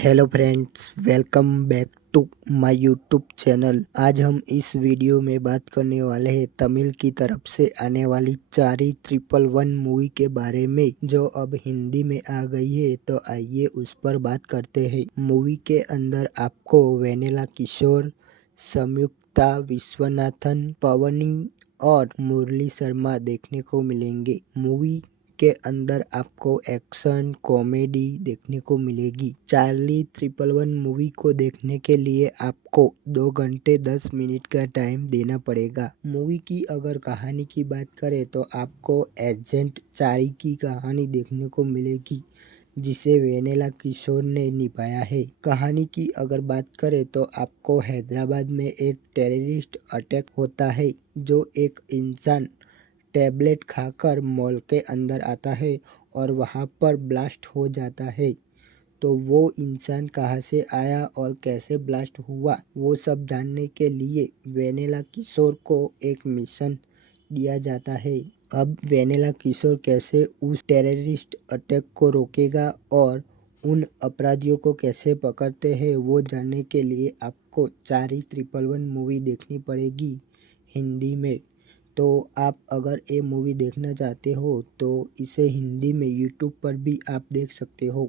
Hello friends, welcome back to my YouTube channel. आज हम इस वीडियो में बात करने वाले हैं तमिल की तरफ से आने वाली चारी 111 मूवी के बारे में, जो अब हिंदी में आ गई है। तो आइए उस पर बात करते हैं। मूवी के अंदर आपको वेनेला किशोर, संयुक्ता विश्वनाथन, पवनी और मुरली शर्मा देखने को मिलेंगे। मूवी के अंदर आपको एक्शन कॉमेडी देखने को मिलेगी। चार्ली 111 मूवी को देखने के लिए आपको 2 घंटे 10 मिनट का टाइम देना पड़ेगा। मूवी की अगर कहानी की बात करें तो आपको एजेंट चारी की कहानी देखने को मिलेगी, जिसे वेनेला किशोर ने निभाया है। कहानी की अगर बात करें तो आपको हैदराबाद में एक टेररिस्ट अटैक होता है, जो एक इंसान टैबलेट खाकर मॉल के अंदर आता है और वहां पर ब्लास्ट हो जाता है। तो वो इंसान कहाँ से आया और कैसे ब्लास्ट हुआ, वो सब जानने के लिए वेनेला किशोर को एक मिशन दिया जाता है। अब वेनेला किशोर कैसे उस टेररिस्ट अटैक को रोकेगा और उन अपराधियों को कैसे पकड़ते हैं, वो जानने के लिए आपको चारी 111 मूवी देखनी पड़ेगी हिंदी में। तो आप अगर ये मूवी देखना चाहते हो तो इसे हिंदी में यूट्यूब पर भी आप देख सकते हो।